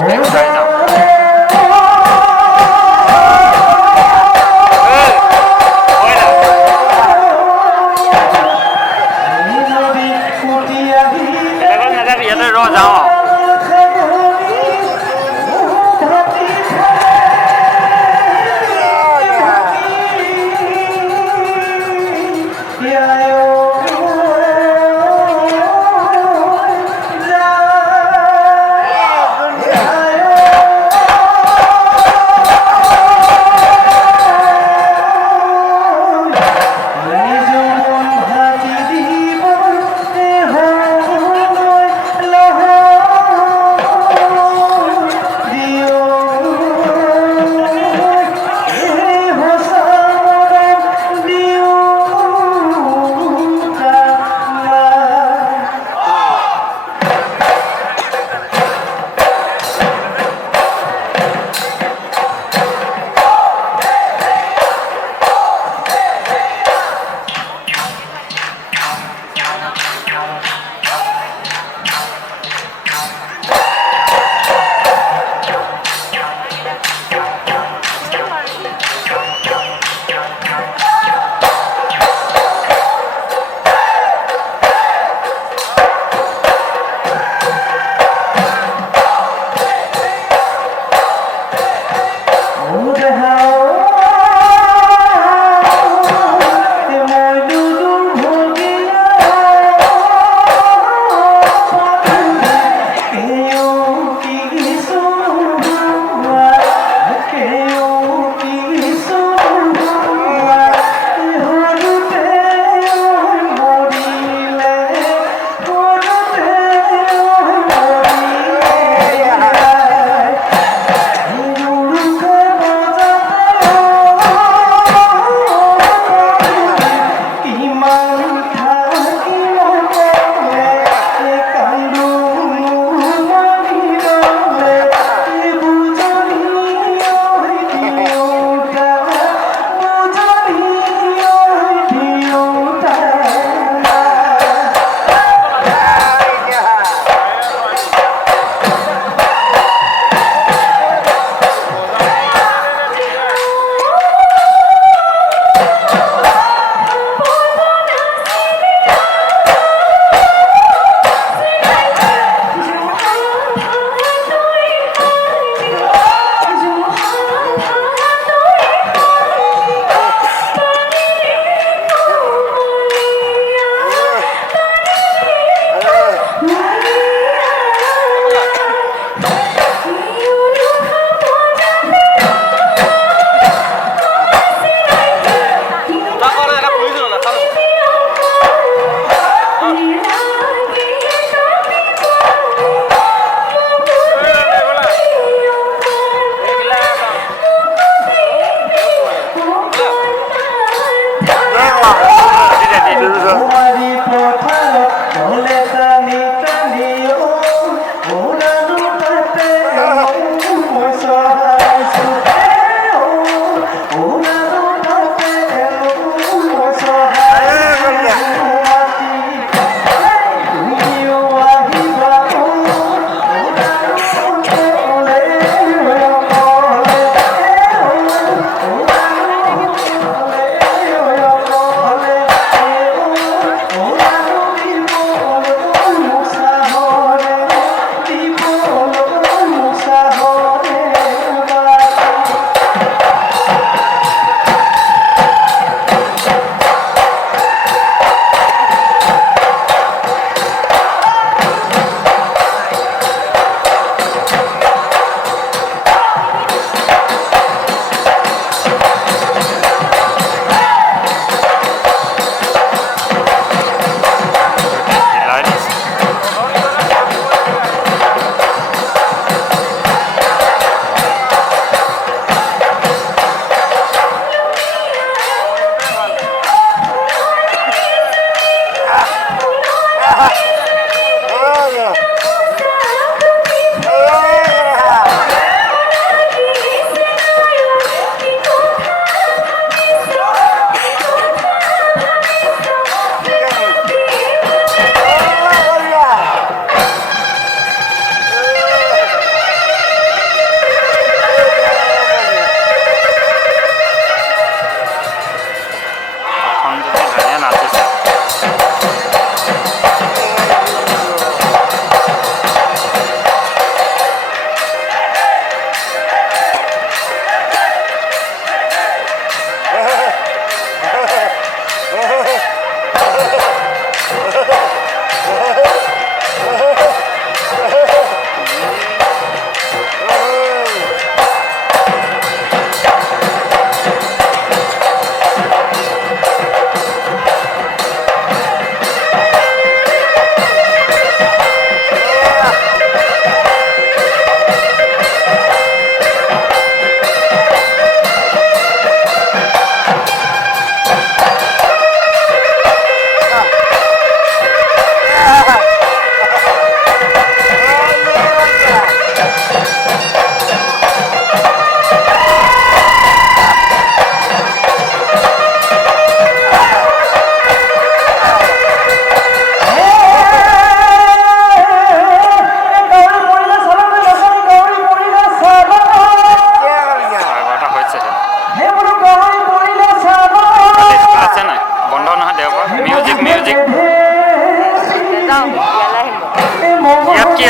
Oh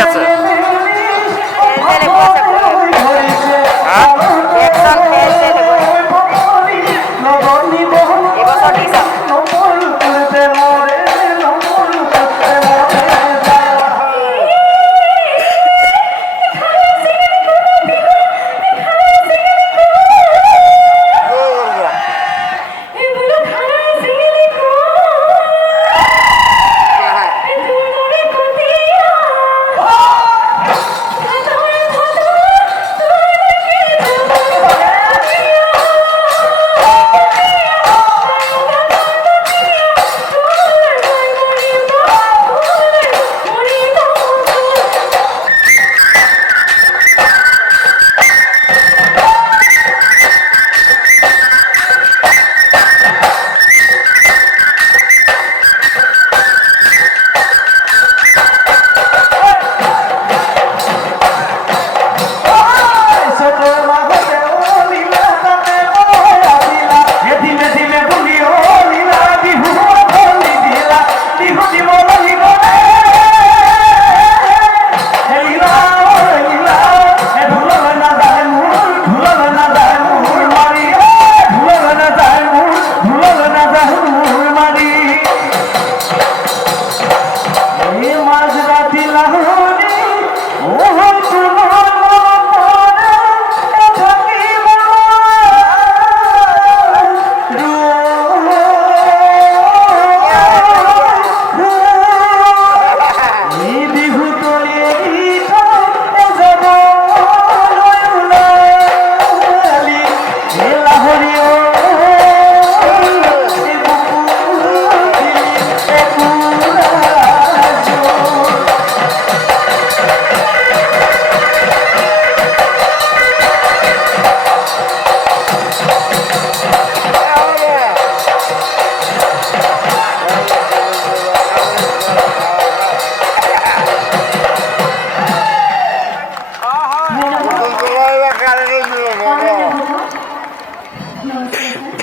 আছে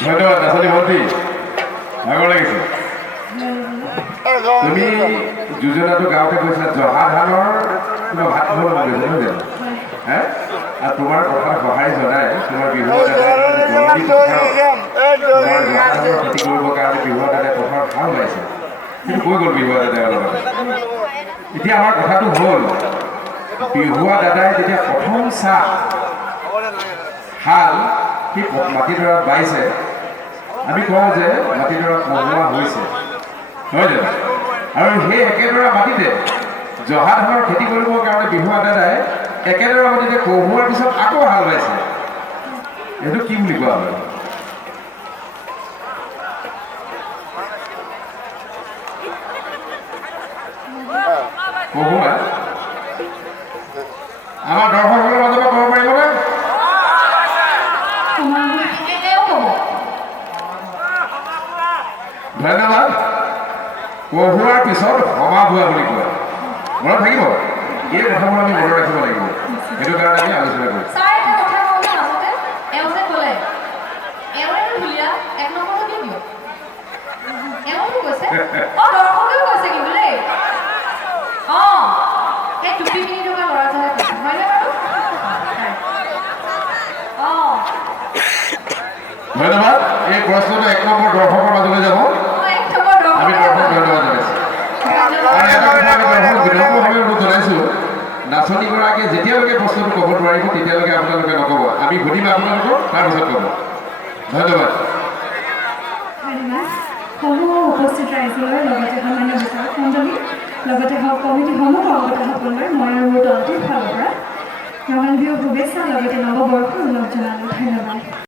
ধন্যবাদ নাচনী ভণ্টি ভাগৰ লাগিছে তুমি যোজনাটো গাঁৱতে কৈছিলা জহা ধানৰ কিবা ভাত খাব লাগিছে নহয় জানো হে আৰু তোমাৰ কথা সঁহাৰি জনাই তোমাৰ বিহু খেতি কৰিবৰ কাৰণে বিহু দাদাই পথাৰত ভাল পাইছে কিন্তু কৈ গ'ল বিহু দাদাই অলপ এতিয়া আমাৰ কথাটো হ'ল বিহুৱা দাদাই যেতিয়া প্ৰথম চাহ হাল সি মাটিডৰাত বাইছে আমি কওঁ যে মাটিডৰাত মহোৱা হৈছে নহয় জানো আৰু সেই একেডৰা মাটিতে জহা ধানৰ খেতি কৰিবৰ কাৰণে বিহুৱা দাদাই একেডৰা মাটিতে কঢ়োৱাৰ পিছত আকৌ হাল বাইছে এইটো কি বুলি কোৱা হয় কঢ়োৱা আমাৰ দৰ্শকসকলৰ মাজৰ পৰা ক'ব পাৰিবনে ধন্যবাদ কঢ়োৱাৰ পিছত সভা হোৱা বুলি কয় মনত থাকিব এই কথাবোৰ আমি মনত ৰাখিব লাগিব সেইটো কাৰণে আমি আলোচনা কৰিম ধন্যবাদ এই প্ৰশ্নটো 1 নম্বৰ দৰ্শকৰ মাজলৈ যাব আমি দৰ্শক ধন্যবাদ জনাইছোঁ নাচনীগৰাকীয়ে যেতিয়ালৈকে প্ৰশ্নটো ক'ব নোৱাৰিব তেতিয়ালৈকে আপোনালোকে নক'ব আমি সুধিম আপোনালোকক তাৰপিছত ক'ব ধন্যবাদ উপস্থিত ৰাইজলৈ লগতে সামান্য বিচাৰক মণ্ডলী লগতে হওক কমিটিসমূহ অৱগত সকলোৰে মই আৰু দলটিৰ ফালৰ পৰা ৰঙালী বিহুৰ শুভেচ্ছা লগতে নৱবৰ্ষৰ উল্লেখ জনালোঁ ধন্যবাদ